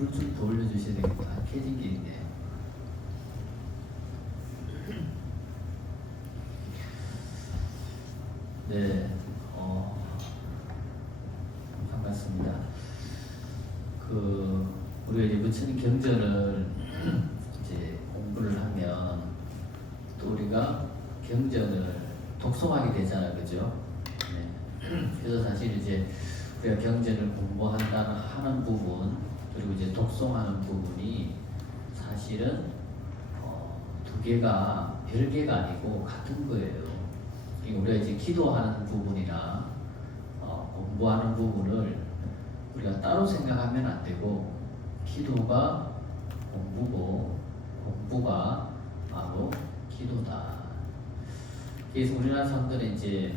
불 좀 더 올려주셔야 되겠다. 켜진 게 있네. 네, 반갑습니다. 우리가 이제 부처님 경전을 이제 공부를 하면 또 우리가 경전을 독송하게 되잖아요, 그죠? 네. 그래서 사실 이제 우리가 경전을 공부한다는 하는 부분, 그리고 이제 독송하는 부분이 사실은 두 개가 별개가 아니고 같은 거예요. 우리가 이제 기도하는 부분이나 공부하는 부분을 우리가 따로 생각하면 안 되고, 기도가 공부고 공부가 바로 기도다. 그래서 우리나라 사람들은 이제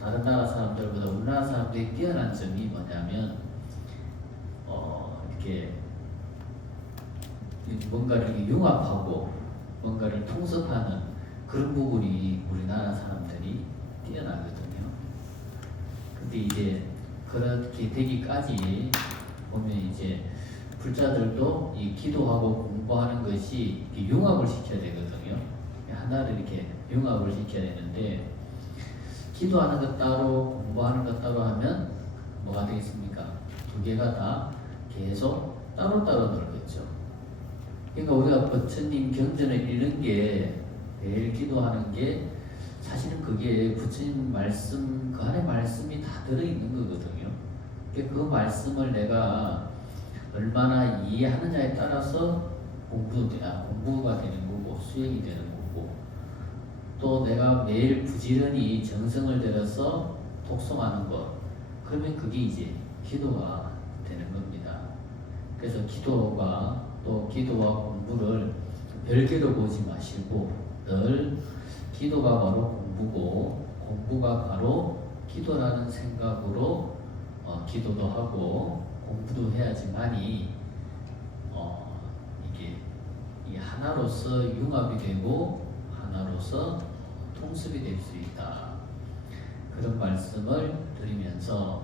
다른 나라 사람들보다 우리나라 사람들이 뛰어난 점이 뭐냐면 이렇게 뭔가를 이렇게 융합하고 뭔가를 통섭하는 그런 부분이 우리나라 사람들이 뛰어나거든요. 근데 이제 그렇게 되기까지 보면 이제 불자들도 이 기도하고 공부하는 것이 융합을 시켜야 되거든요. 하나를 이렇게 융합을 시켜야 되는데, 기도하는 것 따로 공부하는 것 따로 하면 뭐가 되겠습니까? 두 개가 다 계속 따로따로 놀겠죠. 그러니까 우리가 부처님 경전을 읽는 게, 매일 기도하는 게 사실은 그게 부처님 말씀, 그 안에 말씀이 다 들어있는 거거든요. 그 말씀을 내가 얼마나 이해하느냐에 따라서 공부가 되는 거고 수행이 되는 거고, 또 내가 매일 부지런히 정성을 들여서 독송하는 것, 그러면 그게 이제 기도가 되는 겁니다. 그래서 기도와 공부를 별개로 보지 마시고 늘 기도가 바로 공부고 공부가 바로 기도라는 생각으로 기도도 하고 공부도 해야지만이 이게 이 하나로서 융합이 되고 하나로서 통습이 될 수 있다. 그런 말씀을 드리면서,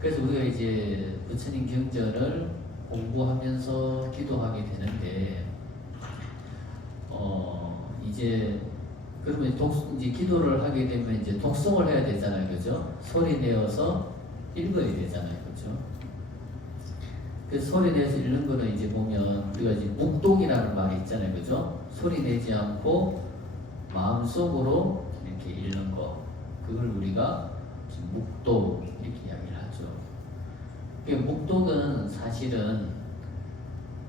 그래서 우리가 이제 부처님 경전을 공부하면서 기도하게 되는데, 이제 그러면 이제 기도를 하게 되면 이제 독송을 해야 되잖아요, 그죠? 소리 내어서 읽어야 되잖아요, 그죠? 그래서 소리 내서 읽는 거는 이제 보면 우리가 이제 묵독이라는 말이 있잖아요, 그죠? 소리 내지 않고 마음속으로 이렇게 읽는 거, 그걸 우리가 묵독 이렇게 이야기를 하죠. 묵독은 사실은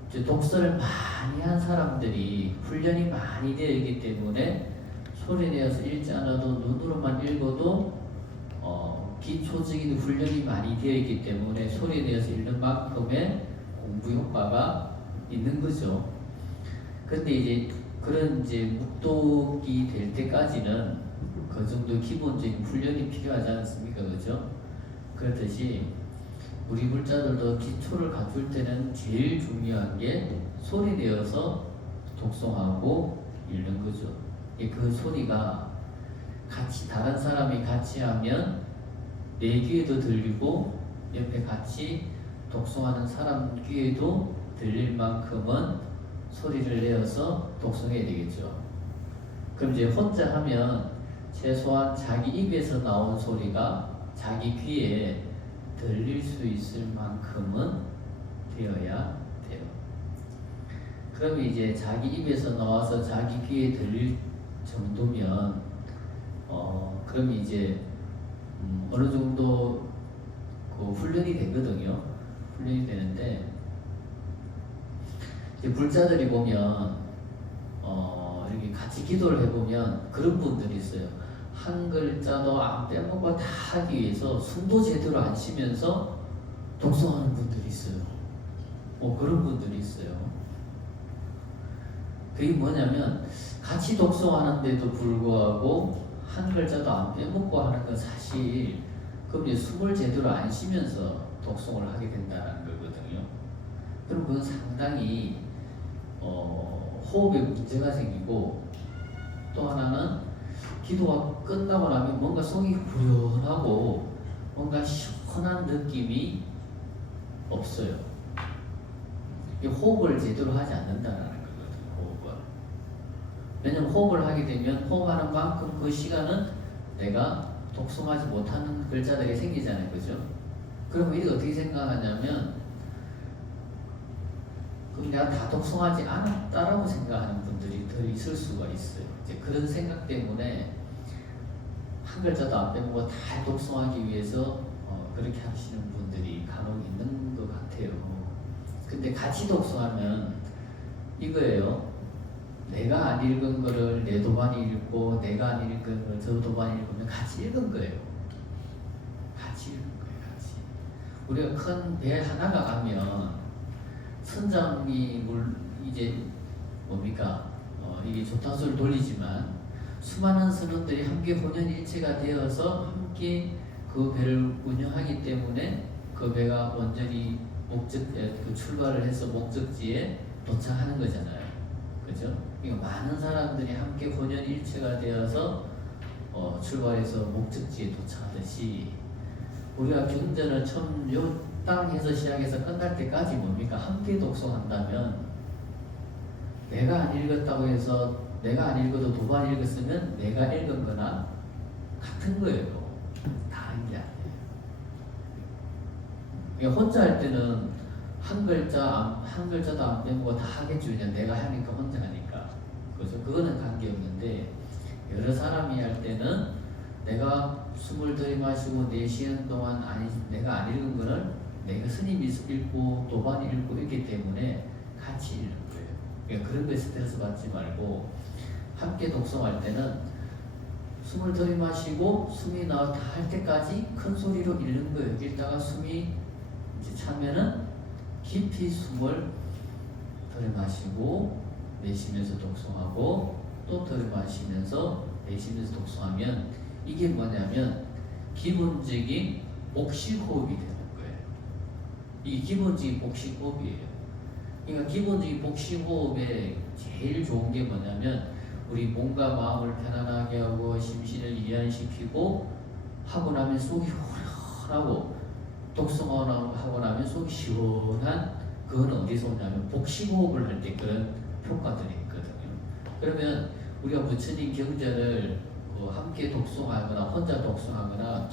이제 독서를 많이 한 사람들이 훈련이 많이 되어 있기 때문에 소리 내어서 읽지 않아도 눈으로만 읽어도 기초적인 훈련이 많이 되어 있기 때문에 소리 내어서 읽는 만큼의 공부 효과가 있는 거죠. 근데 이제 그런 이제 묵독이 될 때까지는 그 정도 기본적인 훈련이 필요하지 않습니까? 그죠? 그렇듯이 우리 불자들도 기초를 갖출 때는 제일 중요한 게 소리 내어서 독송하고 읽는 거죠. 그 소리가 같이 다른 사람이 같이 하면 내 귀에도 들리고 옆에 같이 독송하는 사람 귀에도 들릴 만큼은 소리를 내어서 독송해야 되겠죠. 그럼 이제 혼자 하면 최소한 자기 입에서 나온 소리가 자기 귀에 들릴 수 있을 만큼은 되어야 돼요. 그럼 이제 자기 입에서 나와서 자기 귀에 들릴 정도면 그럼 이제 어느 정도 그 훈련이 되거든요. 훈련이 되는데, 이제 불자들이 보면 이렇게 같이 기도를 해보면 그런 분들이 있어요. 한 글자도 안 빼먹고 다 하기 위해서 숨도 제대로 안 쉬면서 독송하는 분들이 있어요. 그런 분들이 있어요. 그게 뭐냐면 같이 독송하는데도 불구하고 한 글자도 안 빼먹고 하는 건 사실 그럼 이제 숨을 제대로 안 쉬면서 독송을 하게 된다는 거거든요. 그럼 그건 상당히 호흡에 문제가 생기고, 또 하나는 기도가 끝나고 나면 뭔가 속이 후련하고 뭔가 시원한 느낌이 없어요. 이 호흡을 제대로 하지 않는다는 거거든요. 호흡을. 왜냐면 호흡을 하게 되면 호흡하는 만큼 그 시간은 내가 독송하지 못하는 글자들이 생기잖아요. 그죠? 그러면 이게 어떻게 생각하냐면 그럼 내가 다 독송하지 않았다라고 생각하는 분들이 더 있을 수가 있어요. 이제 그런 생각 때문에 한 글자도 안 빼먹고 다 독송하기 위해서 그렇게 하시는 분들이 간혹 있는 것 같아요. 근데 같이 독송하면 이거예요. 내가 안 읽은 거를 내 도반이 읽고 내가 안 읽은 걸 저 도반이 읽으면 같이 읽은 거예요. 같이 읽은 거예요. 같이. 우리가 큰 배 하나가 가면 선장이 이제 뭡니까? 이게 조타수를 돌리지만 수많은 선원들이 함께 혼연일체가 되어서 함께 그 배를 운영하기 때문에 그 배가 온전히 그 출발을 해서 목적지에 도착하는 거잖아요. 그죠? 그러니까 많은 사람들이 함께 혼연일체가 되어서 출발해서 목적지에 도착하듯이 우리가 경전을 처음 요 땅에서 시작해서 끝날 때까지 뭡니까? 함께 독송한다면 내가 안 읽었다고 해서 내가 안 읽어도 두 번 읽었으면 내가 읽은 거나 같은 거예요. 다른 게 아니에요. 그러니까 혼자 할 때는 한 글자도 안 빼먹고 다 하겠죠. 그냥 내가 하니까 혼자 하니까. 그래서 그거는 관계없는데 여러 사람이 할 때는 내가 숨을 들이마시고 내쉬는 동안 내가 안 읽은 거를 내가 스님이 읽고 도반이 읽고 있기 때문에 같이 읽는 거예요. 그러니까 그런 거에 스트레스 받지 말고 함께 독송할 때는 숨을 들이마시고 숨이 나와 다 할 때까지 큰 소리로 읽는 거예요. 읽다가 숨이 이제 차면은 깊이 숨을 들이마시고 내쉬면서 독송하고 또 들이마시면서 내쉬면서 독송하면 이게 뭐냐면 기본적인 복식호흡이 되는 거예요. 이게 기본적인 복식호흡이에요. 그러니까 기본적인 복식호흡에 제일 좋은 게 뭐냐면 우리 몸과 마음을 편안하게 하고 심신을 이완시키고 하고 나면 속이 후련하고 독송하고 나면 속이 시원한 그건 어디서 오냐면 복식호흡을 할 때 그런 효과들이 있거든요. 그러면 우리가 부처님 경전을 함께 독송하거나 혼자 독송하거나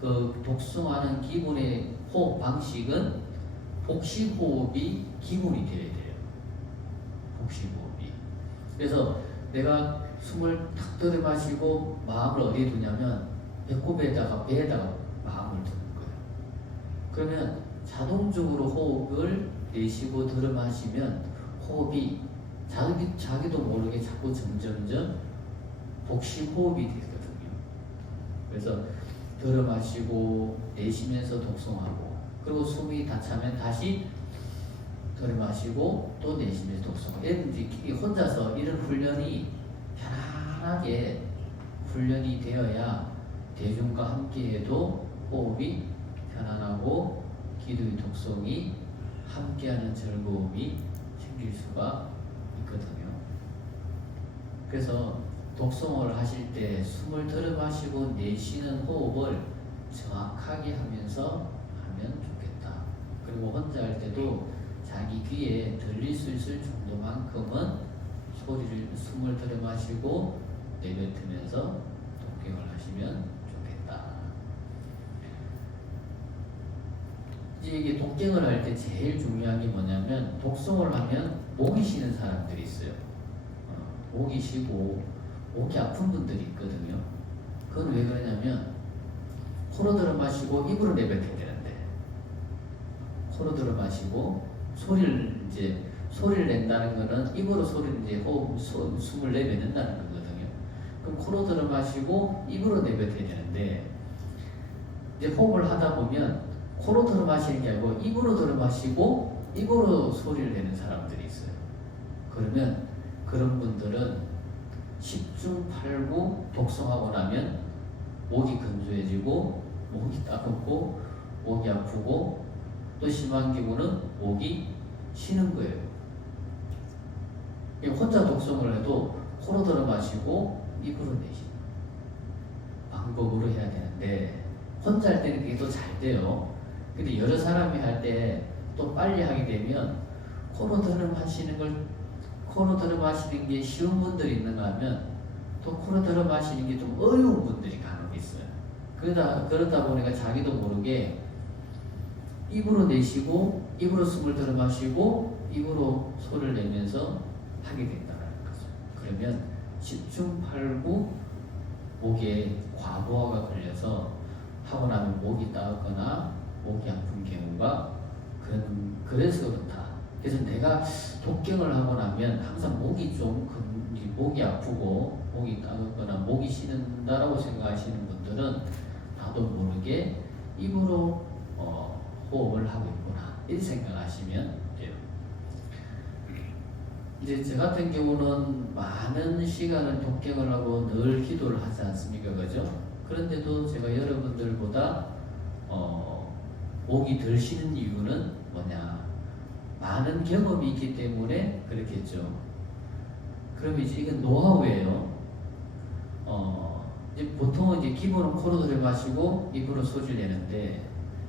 그 독송하는 기본의 호흡 방식은 복식호흡이 기본이 되어야 돼요. 복식호흡이. 그래서 내가 숨을 탁 들이마시고 마음을 어디에 두냐면 배꼽에다가 배에다가 마음을 두는 거예요. 그러면 자동적으로 호흡을 내쉬고 들이마시면 호흡이 자기도 모르게 자꾸 점점점 복식호흡이 되거든요. 그래서 들이마시고 내쉬면서 독송하고 그리고 숨이 다 차면 다시 들이마시고 또 내쉬면서 독송하고 이제 혼자서 이런 훈련이 편안하게 훈련이 되어야 대중과 함께해도 호흡이 편안하고 기도의 독송이 함께하는 즐거움이 생길 수가 있거든요. 그래서 독송을 하실 때 숨을 들이마시고 내쉬는 호흡을 정확하게 하면서 하면 좋겠다. 그리고 혼자 할 때도 자기 귀에 들릴 수 있을 정도만큼은 숨을 들이마시고 내뱉으면서 독경을 하시면 좋겠다. 이제 이게 독경을 할 때 제일 중요한 게 뭐냐면 독송을 하면 목이 쉬는 사람들이 있어요. 목이 쉬고 목이 아픈 분들이 있거든요. 그건 왜 그러냐면 코로 들이마시고 입으로 내뱉어야 되는데 코로 들이마시고 소리를 낸다는 거는 입으로 숨을 내뱉는다는 거거든요. 그럼 코로 들이마시고 입으로 내뱉어야 되는데 이제 호흡을 하다 보면 코로 들이마시는 게 아니고 입으로 들이마시고 입으로 소리를 내는 사람들이 있어요. 그러면 그런 분들은 10중 8구 독송하고 나면 목이 건조해지고 목이 따갑고 목이 아프고 또 심한 경우는 목이 쉬는 거예요. 혼자 독송을 해도 코로 들이마시고 입으로 내쉬는 방법으로 해야 되는데 혼자 할 때는 그게 더 잘 돼요. 근데 여러 사람이 할 때 또 빨리 하게 되면 코로 들어 마시는 게 쉬운 분들이 있는가 하면 또 코로 들어 마시는 게 좀 어려운 분들이 간혹 있어요. 그러다 보니까 자기도 모르게 입으로 내쉬고 입으로 숨을 들어 마시고 입으로 소리를 내면서 하게 된다는 거죠. 그러면 10중 8구 목에 과부하가 걸려서 하고 나면 목이 따갑거나 목이 아픈 경우가 그래서 그렇다. 그래서 내가 독경을 하고 나면 항상 목이 목이 아프고 목이 따갑거나 목이 쉬는다라고 생각하시는 분들은 나도 모르게 입으로 호흡을 하고 있구나 이렇게 생각하시면 돼요. 이제 저 같은 경우는 많은 시간을 독경을 하고 늘 기도를 하지 않습니까, 그죠? 그런데도 제가 여러분들보다 목이 덜 쉬는 이유는 뭐냐? 많은 경험이 있기 때문에 그렇겠죠. 그럼 이제 이건 노하우예요. 이제 보통은 이제 기본은 코로 들여 마시고 입으로 소리를 내는데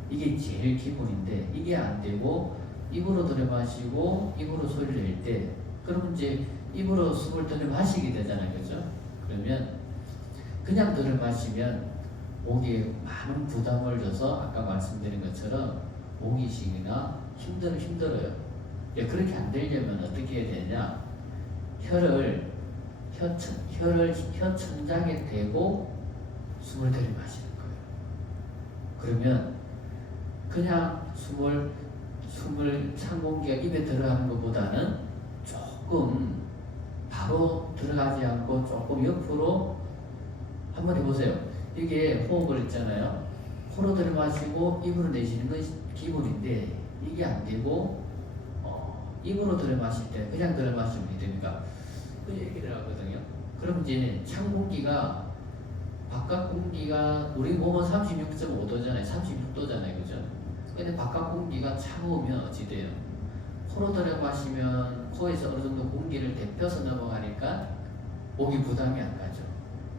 이게 제일 기본인데 이게 안 되고 입으로 들여 마시고 입으로 소리를 낼 때 그러면 이제 입으로 숨을 들여 마시게 되잖아요, 그죠? 그러면 그냥 들여 마시면 목에 많은 부담을 줘서 아까 말씀드린 것처럼 목이 쉬기나 힘들어요. 그렇게 안 되려면 어떻게 해야 되냐? 혀를 혀천장에 대고 숨을 들여 마시는 거예요. 그러면 그냥 숨을 찬 공기가 입에 들어가는 것보다는 조금 바로 들어가지 않고 조금 옆으로 한번 해보세요. 이게 호흡을 있잖아요. 코로 들여 마시고 입으로 내쉬는 건 기본인데 이게 안 되고 입으로 들여 마실 때 그냥 들여 마시면 됩니까? 그 얘기를 하거든요. 그럼 이제 찬 공기가 바깥 공기가 우리 몸은 36.5도잖아요. 36도잖아요. 그죠? 근데 바깥 공기가 차가우면 어찌 돼요? 코로 들여 마시면 코에서 어느 정도 공기를 데펴서 넘어가니까 목이 부담이 안 가죠.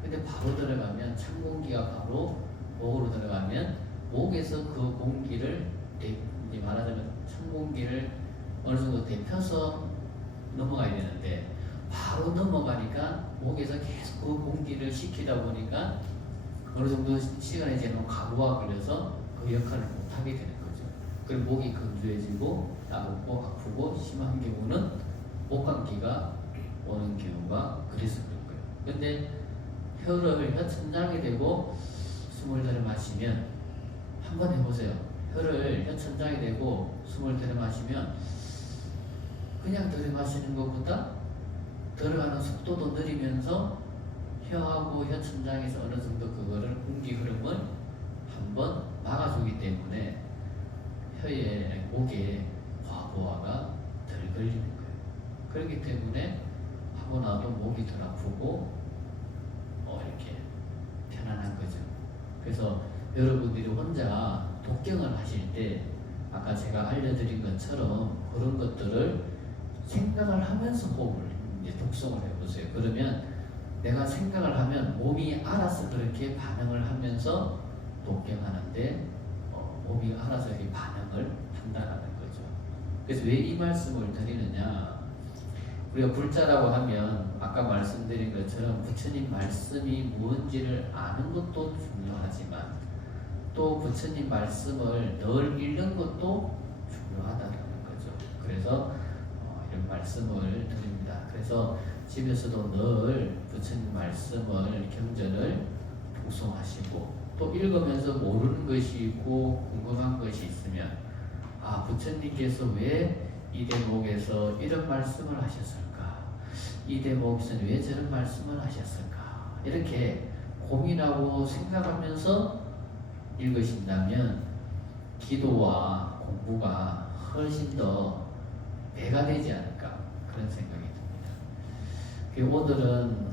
근데 바로 들어가면 찬 공기가 바로 목으로 들어가면 목에서 그 공기를 이제 말하자면 찬 공기를 어느 정도 데펴서 넘어가야 되는데 바로 넘어가니까 목에서 계속 그 공기를 식히다 보니까 어느 정도 시간이 지나면 과부하가 걸려서 그 역할을 못하게 되는 거죠. 그리고 목이 건조해지고 따갑고 아프고 심한 경우는 목감기가 오는 경우가 그래서 그런 거예요. 근데 혀를 혀천장에 대고 숨을 들여 마시면 한번 해보세요. 혀를 혀천장에 대고 숨을 들여 마시면 그냥 들여 마시는 것보다 들어가는 속도도 느리면서 혀하고 혀천장에서 어느 정도 그거를 공기 흐름을 한번 막아주기 때문에 목에 과부하가 덜 걸리는 거예요. 그렇기 때문에 하고 나도 목이 덜 아프고 이렇게 편안한 거죠. 그래서 여러분들이 혼자 독경을 하실 때 아까 제가 알려드린 것처럼 그런 것들을 생각을 하면서 호흡을 이제 독성을 해보세요. 그러면 내가 생각을 하면 몸이 알아서 그렇게 반응을 하면서 독경하는데 몸이 알아서 이 반응을 한다는 거죠. 그래서 왜 이 말씀을 드리느냐? 우리가 불자라고 하면 아까 말씀드린 것처럼 부처님 말씀이 무엇인지를 아는 것도 중요하지만 또 부처님 말씀을 늘 읽는 것도 중요하다는 거죠. 그래서 이런 말씀을 드립니다. 그래서 집에서도 늘 부처님 말씀을 경전을 독송하시고 또 읽으면서 모르는 것이 있고 궁금한 것이 있으면 부처님께서 왜 이 대목에서 이런 말씀을 하셨을까? 이 대목에서는 왜 저런 말씀을 하셨을까? 이렇게 고민하고 생각하면서 읽으신다면 기도와 공부가 훨씬 더 배가 되지 않을까 그런 생각이 듭니다. 오늘은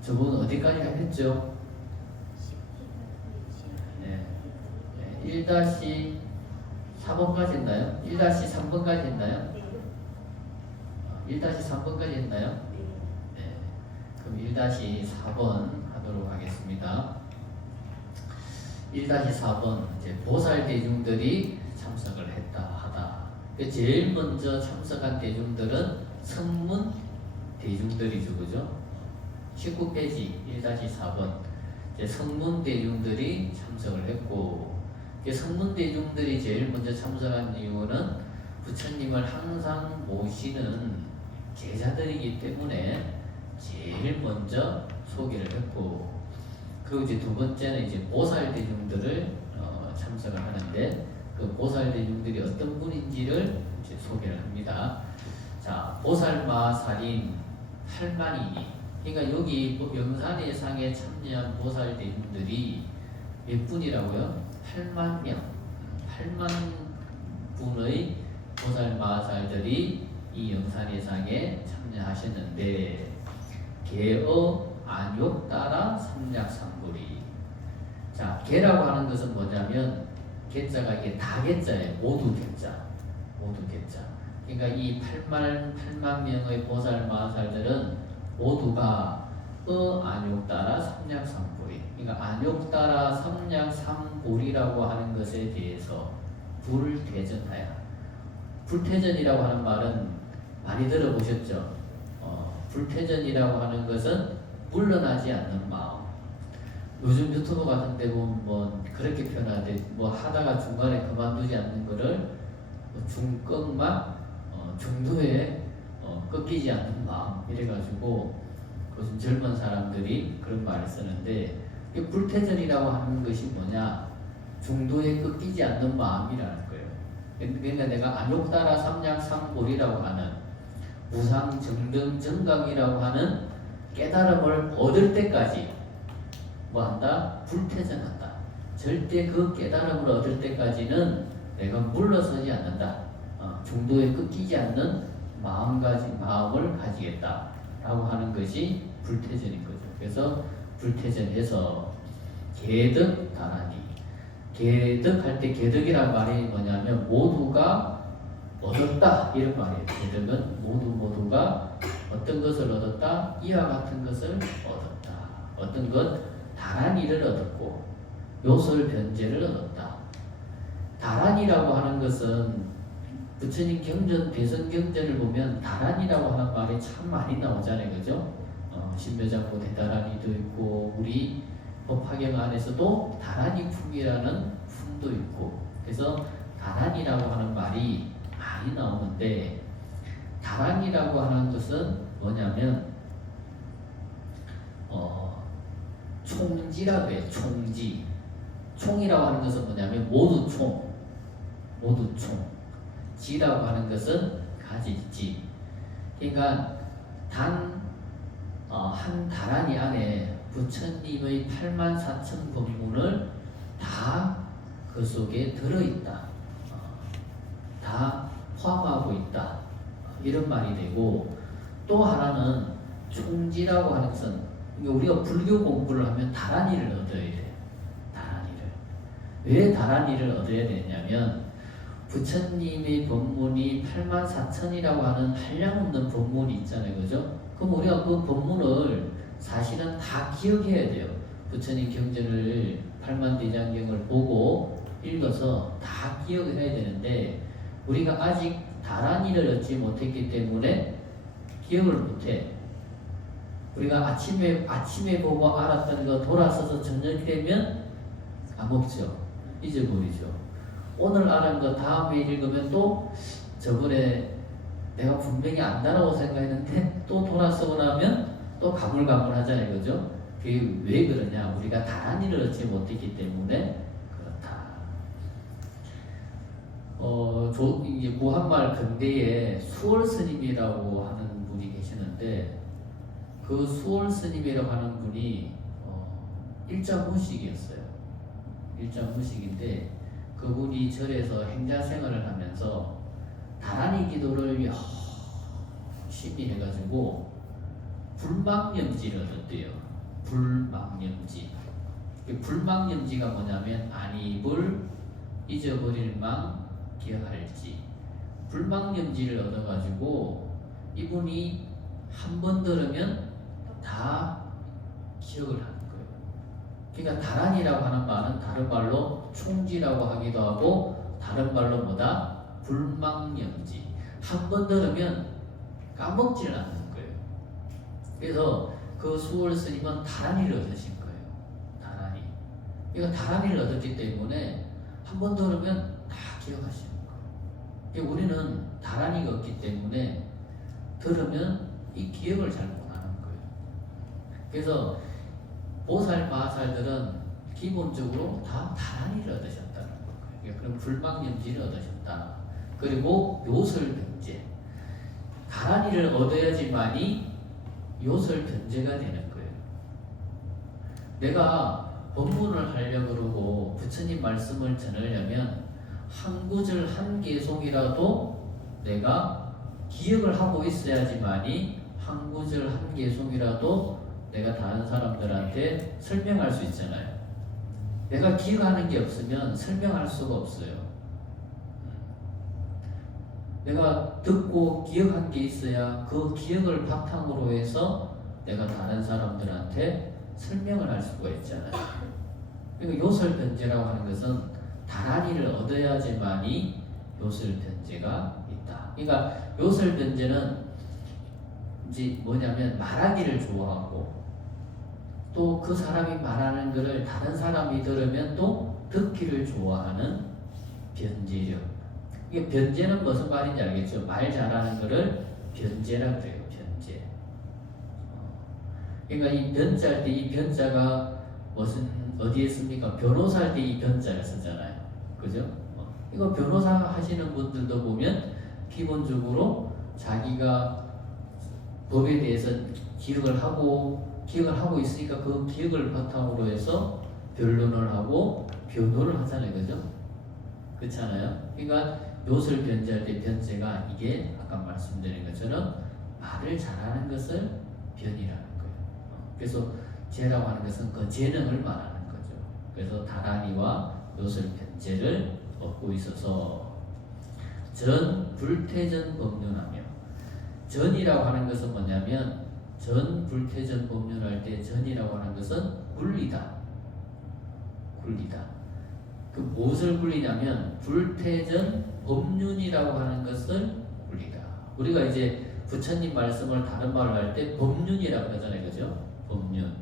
저분 어디까지 했죠? 네. 1-4번까지 했나요? 1-3번까지 했나요? 1-3번까지 했나요? 네. 그럼 1-4번 하도록 하겠습니다. 1-4번 이제 보살 대중들이 참석을 했다 하다. 제일 먼저 참석한 대중들은 성문 대중들이죠, 그죠? 19페이지 1-4번 성문 대중들이 참석을 했고, 성문 대중들이 제일 먼저 참석한 이유는 부처님을 항상 모시는 제자들이기 때문에 제일 먼저 소개를 했고, 그리고 이제 두 번째는 이제 보살 대중들을 참석을 하는데, 그 보살 대중들이 어떤 분인지를 이제 소개를 합니다. 자, 보살마살인 8만이니, 그러니까 여기 영산예상에 참여한 보살 대중들이 몇 분이라고요? 8만 명, 8만 분의 보살마살들이 이 영산예상에 참여하셨는데, 개어 안욕 따라 삼략삼불이. 자, 개라고 하는 것은 뭐냐면 개자가 이게 다 개자예요. 모두 개자, 모두 개자. 그러니까 이 8만 명의 보살마살들은 모두가 안욕 따라 삼략삼불이. 그러니까 안욕 따라 삼략삼불이라고 하는 것에 대해서 불퇴전하여. 불퇴전이라고 하는 말은 많이 들어보셨죠? 불퇴전이라고 하는 것은 물러나지 않는 마음. 요즘 유튜브 같은 데 보면 뭐 그렇게 표현하되 뭐 하다가 중간에 그만두지 않는 거를 중꺾만 중도에 꺾이지 않는 마음 이래가지고 요즘 젊은 사람들이 그런 말을 쓰는데, 불퇴전이라고 하는 것이 뭐냐? 중도에 꺾이지 않는 마음이라는 거예요. 그러니까 내가 안욕 따라 삼략삼불이라고 하는 무상 정등 정각이라고 하는 깨달음을 얻을 때까지 뭐한다? 불퇴전한다. 절대 그 깨달음을 얻을 때까지는 내가 물러서지 않는다. 중도에 꺾이지 않는 마음을 가지겠다 라고 하는 것이 불퇴전인 거죠. 그래서 불퇴전해서 개덕 다라니, 개덕할 때 개덕이란 말이 뭐냐면 모두가 얻었다 이런 말이에요. 개덕은 모두가 어떤 것을 얻었다? 이와 같은 것을 얻었다. 어떤 것? 다란이를 얻었고 요설 변제를 얻었다. 다란이라고 하는 것은 부처님 경전, 대선경전을 보면 다란이라고 하는 말이 참 많이 나오잖아요. 그죠? 신묘장고 대다란이도 있고 우리 법화경 안에서도 다란이품이라는 품도 있고, 그래서 다란이라고 하는 말이 많이 나오는데, 다란이라고 하는 것은 뭐냐면 총지라고 해요. 총지. 총이라고 하는 것은 뭐냐면 모두 총. 지라고 하는 것은 가지지. 그러니까 한 다란이 안에 부처님의 84,000 법문을 다 그 속에 들어있다. 다 포함하고 있다. 이런 말이 되고, 또 하나는 총지라고 하는 것은 우리가 불교 공부를 하면 다란이를 얻어야 돼요. 다란이를. 왜 다란이를 얻어야 되냐면 부처님의 법문이 84,000이라고 하는 한량없는 법문이 있잖아요. 그죠? 그럼 우리가 그 법문을 사실은 다 기억해야 돼요. 부처님 경전을 8만대장경을 보고 읽어서 다 기억을 해야 되는데, 우리가 아직 다란이를 얻지 못했기 때문에 기억을 못해. 우리가 아침에 보고 알았던 거 돌아서서 저녁 되면 까먹죠. 잊어버리죠. 오늘 알은 거 다음에 읽으면 또 저번에 내가 분명히 안다라고 생각했는데 또 돌아서고 나면 또 가물가물하잖아요. 그죠? 그게 왜 그러냐? 우리가 다란이를 얻지 못했기 때문에 그렇다. 이제 무한말 근대에 수월 스님이라고 하는 분이 계시는데, 그 수월 스님이라고 하는 분이 일자무식이었어요. 일자무식인데 그분이 절에서 행자 생활을 하면서 다란이 기도를 열심히 해가지고 불망념지를 얻었대요. 불망념지. 불망념지가 뭐냐면 안입을 잊어버릴 망 기억할지. 불망념지를 얻어가지고 이분이 한 번 들으면 다 기억을 하는 거예요. 그러니까 다란이라고 하는 말은 다른 말로 충지라고 하기도 하고 다른 말로 뭐다? 불망염지. 한 번 들으면 까먹질 않는 거예요. 그래서 그 수월 스님은 다란이를 얻으신 거예요. 다란이. 그러니까 다란이를 얻었기 때문에 한 번 들으면 다 기억하시는 거예요. 그러니까 우리는 다란이가 없기 때문에 들으면 이 기억을 잘 못하는 거예요. 그래서 보살, 마살들은 기본적으로 다 다란이를 얻으셨다는 거예요. 그러니까 그럼 불망염지를 얻으셨다. 그리고 요설변제. 다란이를 얻어야지만이 요설변제가 되는 거예요. 내가 법문을 하려고 그러고 부처님 말씀을 전하려면 한 구절 한 개송이라도 내가 기억을 하고 있어야지만이 한 구절 한 개송이라도 내가 다른 사람들한테 설명할 수 있잖아요. 내가 기억하는 게 없으면 설명할 수가 없어요. 내가 듣고 기억한 게 있어야 그 기억을 바탕으로 해서 내가 다른 사람들한테 설명을 할 수가 있잖아요. 그리고 요설변제라고 하는 것은 다란이를 얻어야지만이 요설변제가 있다. 그러니까 요설변제는 이제 뭐냐면 말하기를 좋아하고 또 그 사람이 말하는 것을 다른 사람이 들으면 또 듣기를 좋아하는 변제력. 이게 변제는 무슨 말인지 알겠죠? 말 잘하는 거를 변제라고 해요. 변제. 그러니까 이 변자 할 때 이 변자가 무슨 어디에 씁니까? 변호사 할 때 이 변자를 쓰잖아요. 그죠? 이거 변호사 하시는 분들도 보면 기본적으로 자기가 법에 대해서 기억을 하고 있으니까 그 기억을 바탕으로 해서 변론을 하고 변호를 하잖아요. 그죠? 그렇잖아요. 그러니까 요설 변제할 때 변제가 이게 아까 말씀드린 것처럼 말을 잘하는 것을 변이라는 거예요. 그래서 제라고 하는 것은 그 재능을 말하는 거죠. 그래서 다란이와 요설 변제를 얻고 있어서 전 불태전 법륜하며, 전이라고 하는 것은 뭐냐면 전 불태전 법륜할 때 전이라고 하는 것은 굴리다. 굴리다. 그 무엇을 굴리냐면 불태전 법륜이라고 하는 것을 굴리다. 우리가 이제 부처님 말씀을 다른 말로 할 때 법륜이라고 하잖아요. 그죠? 법륜.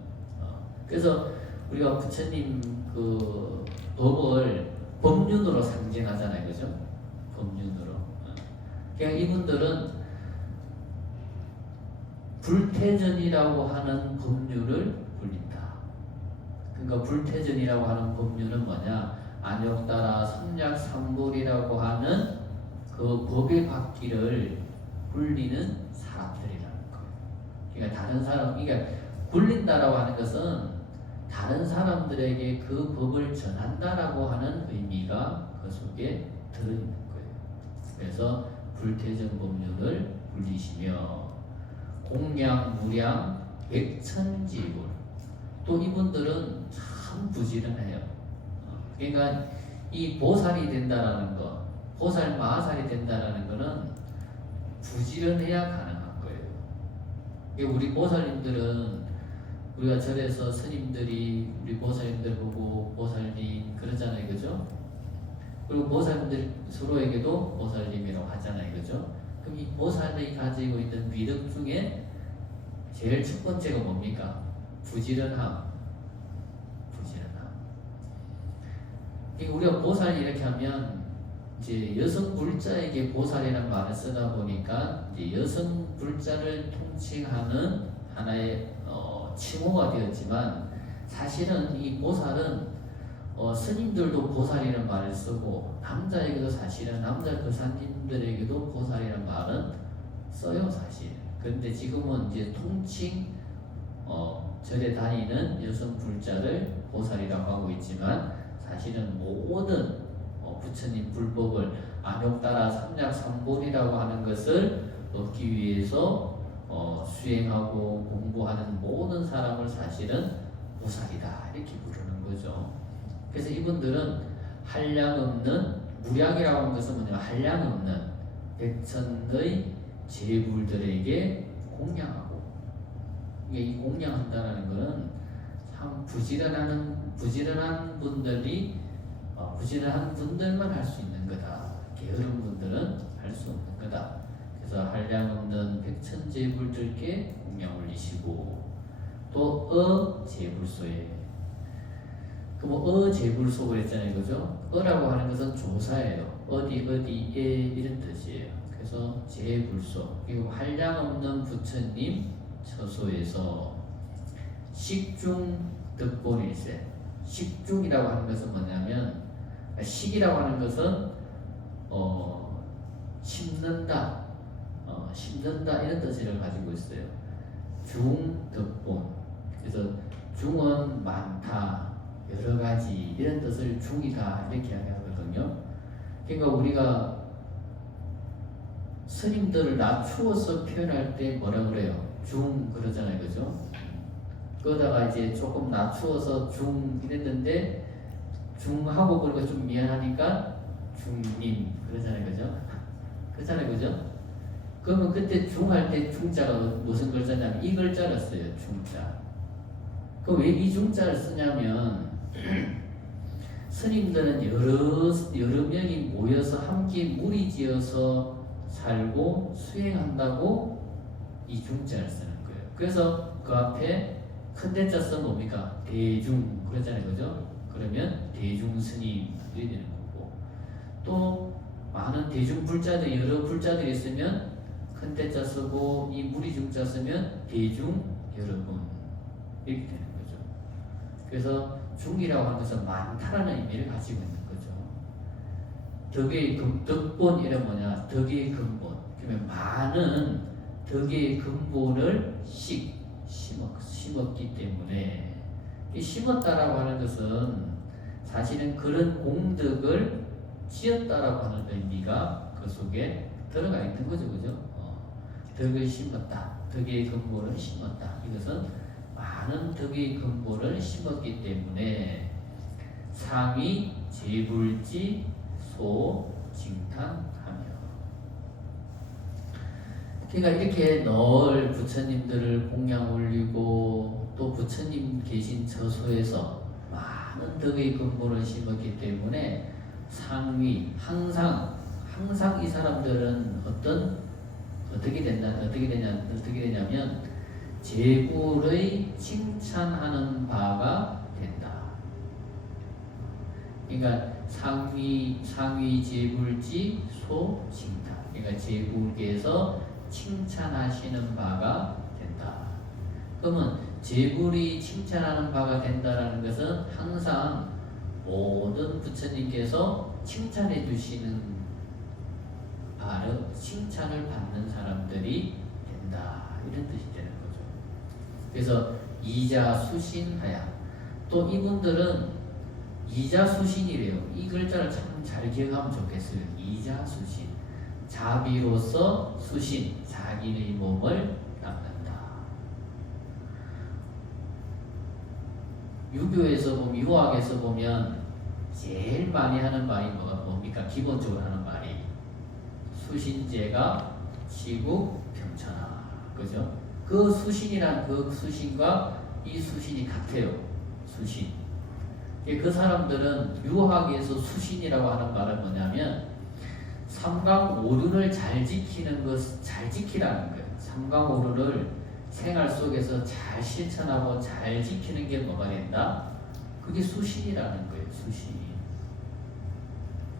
그래서 우리가 부처님 그 법을 법륜으로 상징하잖아요. 그죠? 법륜으로. 그러니까 이분들은 불태전이라고 하는 법률을 굴린다. 그러니까 불태전이라고 하는 법률은 뭐냐? 안욕따라 삼략삼불이라고 하는 그 법의 바퀴를 굴리는 사람들이라는 거예요. 그러니까 다른 사람, 그러니까 굴린다라고 하는 것은 다른 사람들에게 그 법을 전한다라고 하는 의미가 그 속에 들어있는 거예요. 그래서 불태전 법률을 굴리시며 공양, 무량, 백천지불. 또 이분들은 참 부지런해요. 그러니까 이 보살이 된다라는 거, 보살 마살이 된다라는 거는 부지런해야 가능한 거예요. 우리 보살님들은 우리가 절에서 스님들이 우리 보살님들 보고 보살님 그러잖아요. 그죠? 그리고 보살님들 서로에게도 보살님이라고 하잖아요. 그죠? 그럼 이 보살들이 가지고 있는 미덕 중에 제일 첫 번째가 뭡니까? 부지런함. 부지런함. 그러니까 우리가 보살 이렇게 하면 이제 여성 불자에게 보살이라는 말을 쓰다 보니까 이제 여성 불자를 통칭하는 하나의 칭호가 되었지만 사실은 이 보살은 스님들도 보살이라는 말을 쓰고 남자에게도 사실은 남자 교사님들에게도 보살이라는 말은 써요. 사실. 그런데 지금은 이제 통칭 절에 다니는 여성 불자를 보살이라고 하고 있지만 사실은 모든 부처님 불법을 안욕따라 삼략삼본이라고 하는 것을 얻기 위해서 수행하고 공부하는 모든 사람을 사실은 보살이다 이렇게 부르는 거죠. 그래서 이분들은 한량 없는, 무량이라고 하는 것은 뭐냐, 한량 없는 백천의 제불들에게 공양하고, 이게 이 공양한다라는 것은 참 부지런한 분들이 부지런한 분들만 할 수 있는 거다. 게으른 분들은 할 수 없는 거다. 그래서 한량없는 백천제불들께 공양 올리시고 또 제불소에 그럼 제불소 그랬잖아요, 그죠? 어라고 하는 것은 조사예요. 어디에 이런 뜻이에요. 그래서 제불소 그리고 한량없는 부처님 처소에서 식중 득본일세. 식중이라고 하는 것은 뭐냐면 식이라고 하는 것은 심는다, 심는다 이런 뜻을 가지고 있어요. 중득본. 그래서 중은 많다, 여러 가지 이런 뜻을 중이다 이렇게 이야기하거든요. 그러니까 우리가 스님들을 낮추어서 표현할 때 뭐라 그래요? 중 그러잖아요, 그죠? 그러다가 이제 조금 낮추어서 중 이랬는데 중하고 그러니까 좀 미안하니까 중님 그러잖아요, 그죠? 그렇잖아요, 그죠? 그러면 그때 중할 때 중자가 무슨 글자냐면 이 글자를 써요, 중자. 그럼 왜 이 중자를 쓰냐면 스님들은 여러 명이 모여서 함께 무리지어서 살고 수행한다고 이 중자를 쓰는 거예요. 그래서 그 앞에 큰 대자 써 뭡니까? 대중 그러잖아요, 그죠? 그러면 대중 스님 이렇게 되는 거고 또 많은 대중 불자들 여러 불자들이 있으면 큰 대자 쓰고 이 무리중자 쓰면 대중 여러분 이렇게 되는 거죠. 그래서 중이라고 하는 것은 많다라는 의미를 가지고 있는 거죠. 덕의 덕본 이란 뭐냐? 덕의 근본. 그러면 많은 덕의 근본을 심었기 때문에 이 심었다라고 하는 것은 사실은 그런 공덕을 지었다라고 하는 의미가 그 속에 들어가 있는 거죠, 그죠? 덕을 심었다, 덕의 근본을 심었다. 이것은 많은 덕의 근본을 심었기 때문에 상위 제불지 소 징탄하며. 그러니까 이렇게 늘 부처님들을 공양 올리고 또 부처님 계신 처소에서 많은 덕의 근본을 심었기 때문에 상위 항상 이 사람들은 어떻게 되냐면 제불의 칭찬하는 바가 된다. 그러니까 상위 제불지 소 칭탄. 그러니까 제불께서 칭찬하시는 바가 된다. 그러면 제불이 칭찬하는 바가 된다라는 것은 항상 모든 부처님께서 칭찬해 주시는 바로 칭찬을 받는 사람들이 된다 이런 뜻이 되는 거죠. 그래서 이자수신하야. 또 이분들은 이자수신이래요. 이 글자를 참 잘 기억하면 좋겠어요. 이자수신. 자비로서 수신, 자기의 몸을 닦는다. 유학에서 보면 제일 많이 하는 말이 뭡니까? 기본적으로 하는 말이 수신제가 지국 병천하. 그죠? 그 수신이란 그 수신과 이 수신이 같아요. 수신. 그 사람들은 유학에서 수신이라고 하는 말은 뭐냐면 삼강오륜을 잘 지키라는 거예요. 삼강오륜을 생활 속에서 잘 실천하고 잘 지키는 게 뭐가 된다? 그게 수신이라는 거예요. 수신.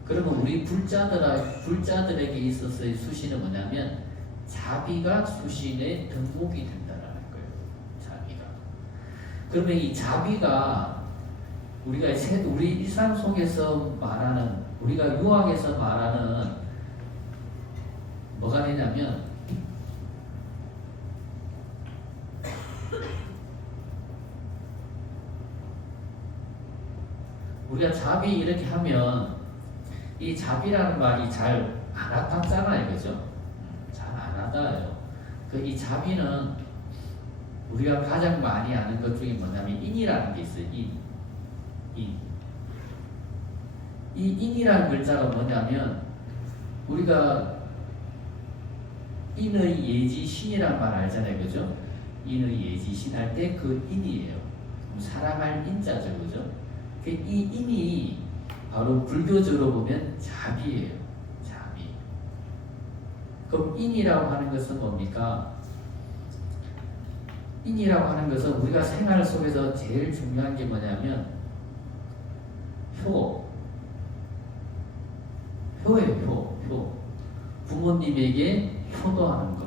그러면 우리 불자들에게 있어서의 수신은 뭐냐면 자비가 수신의 덕목이 된다라는 거예요. 자비가. 그러면 이 자비가 우리 일상 속에서 말하는, 우리가 유학에서 말하는 뭐가 되냐면 우리가 자비 이렇게 하면 이 자비라는 말이 잘 안 와닿잖아요, 그죠? 잘 안 와닿아요. 이 자비는 우리가 가장 많이 아는 것 중에 뭐냐면 인이라는 게 있어요. 이 인이라는 글자가 뭐냐면 우리가 인의 예지신이란 말 알잖아요, 그죠? 인의 예지신 할 때 그 인이에요. 사랑할 인자죠, 그죠? 이 인이 바로 불교적으로 보면 자비예요. 자비. 그럼 인이라고 하는 것은 뭡니까? 인이라고 하는 것은 우리가 생활 속에서 제일 중요한 게 뭐냐면 효예요. 효. 부모님에게 효도하는 것.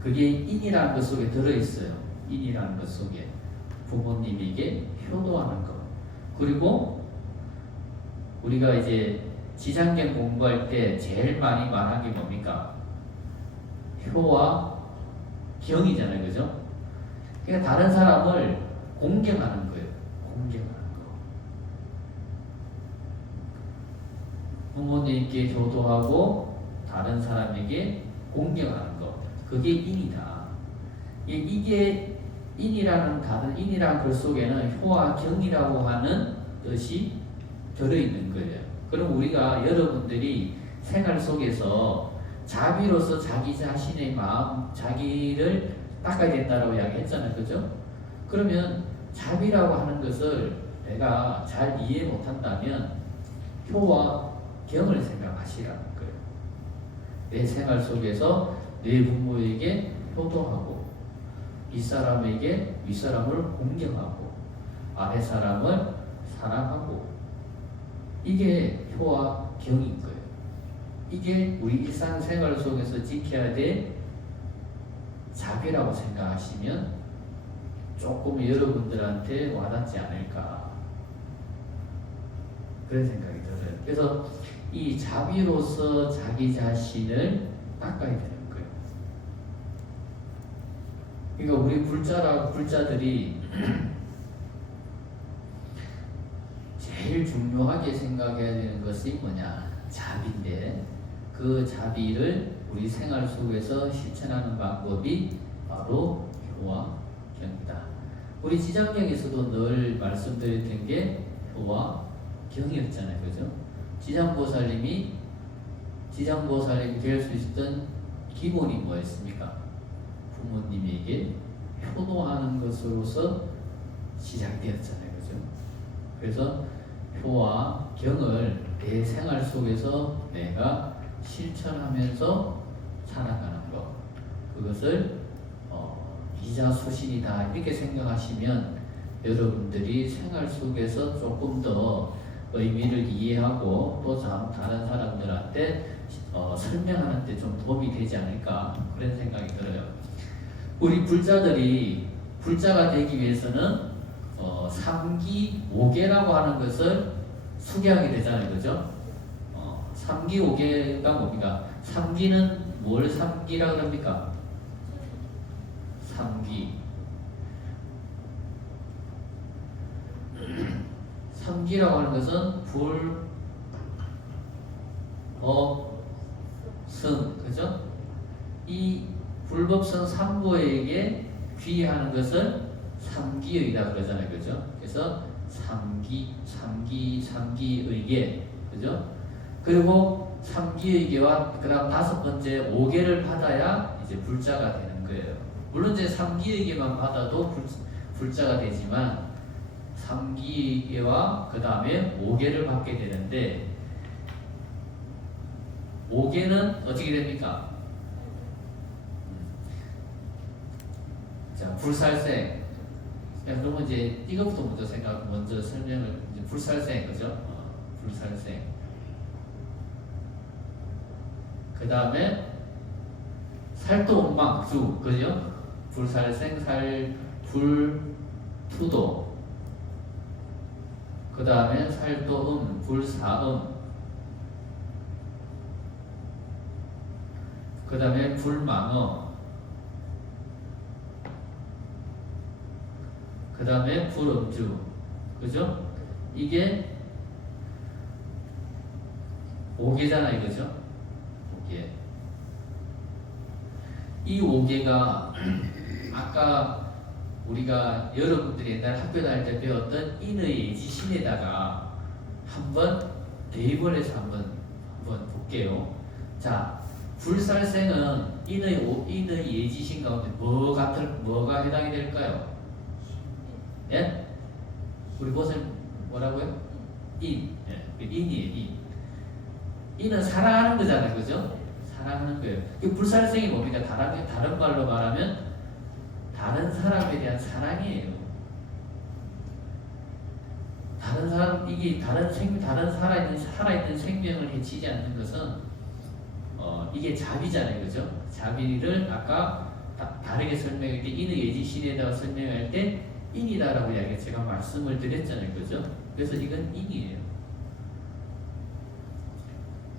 그게 인이라는 것 속에 들어있어요. 인이라는 것 속에 부모님에게 효도하는 것. 그리고 우리가 이제 지장경 공부할 때 제일 많이 말한 게 뭡니까? 효와 경이잖아요, 그죠? 그러니까 다른 사람을 공경하는 거예요. 공경하는 거. 부모님께 효도하고 다른 사람에게 공경하는 거. 그게 인이다. 이게 인이라는 다른 인이라는 글 속에는 효와 경이라고 하는 뜻이 들어있는 거예요. 그럼 우리가 여러분들이 생활 속에서 자비로서 자기 자신의 마음, 자기를 닦아야 된다고 이야기했잖아요. 그죠? 그러면 자비라고 하는 것을 내가 잘 이해 못한다면 효와 경을 생각하시라는 거예요. 내 생활 속에서 내 부모에게 효도하고 윗사람에게 윗사람을 공경하고 아랫사람을 사랑하고 이게 효와 경인 거예요. 이게 우리 일상생활 속에서 지켜야 될 자비라고 생각하시면 조금 여러분들한테 와닿지 않을까 그런 생각이 들어요. 그래서 이 자비로서 자기 자신을 닦아야 되는 거예요. 그러니까 우리 불자들이 제일 중요하게 생각해야 되는 것이 뭐냐? 자비인데 그 자비를 우리 생활 속에서 실천하는 방법이 바로 효와 경이다. 우리 지장경에서도 늘 말씀드렸던 게 효와 경이었잖아요. 그죠? 지장보살님이 될 수 있었던 기본이 뭐였습니까? 부모님에게 효도하는 것으로서 시작되었잖아요. 그죠? 그래서 효와 경을 내 생활 속에서 내가 실천하면서 살아가는 것, 그것을 이자소신이다 이렇게 생각하시면 여러분들이 생활 속에서 조금 더 의미를 이해하고 또 다른 사람들한테 설명하는 데 좀 도움이 되지 않을까 그런 생각이 들어요. 우리 불자들이 불자가 되기 위해서는 3기 5개라고 하는 것을 수기하게 되잖아요. 그죠? 3기 5개가 뭡니까? 3기는 뭘 3기라 그럽니까? 3기 3기라고 하는 것은 불, 법, 성, 그죠? 이 불법성 3보에게 귀의하는 것을 3기의다 그러잖아요. 그죠? 그래서 3기의계, 그죠? 그리고 3기의계와 그 다음 5번째 5개를 받아야 이제 불자가 되는 거예요. 물론 이제 3기의계만 받아도 불자가 되지만 3기의계와 그 다음에 5개를 받게 되는데 5개는 어떻게 됩니까? 자, 불살생. 그러면 이제 이것부터 먼저 설명을 이제 불살생, 그죠? 불살생. 그 다음에 살도원망주, 그죠? 불살생, 불투도. 그 다음에 살도음, 불사음. 그 다음에 불망어. 그 다음에 불음주. 그죠? 이게 5개잖아요. 그죠? 5개. 이 5개가 아까 우리가 여러분들이 옛날 학교 다닐 때 배웠던 인의 예지신에다가 한번 대입을 해서 한번 볼게요. 자, 불살생은 인의 예지신 가운데 뭐가 해당이 될까요? 예? 우리 보살 뭐라고요? 인. 예. 인이에요. 인. 인은 사랑하는 거잖아요. 그죠? 사랑하는 거예요. 그 불살생이 뭡니까? 다른 말로 말하면 다른 사람에 대한 사랑이에요. 다른 사람, 이게 다른 살아있는 생명을 해치지 않는 것은, 이게 자비잖아요. 그죠? 자비를 아까 다르게 설명할 때, 인의 예지신에다가 설명할 때, 인이다라고 이야기 제가 말씀을 드렸잖아요. 그죠? 그래서 이건 인이에요.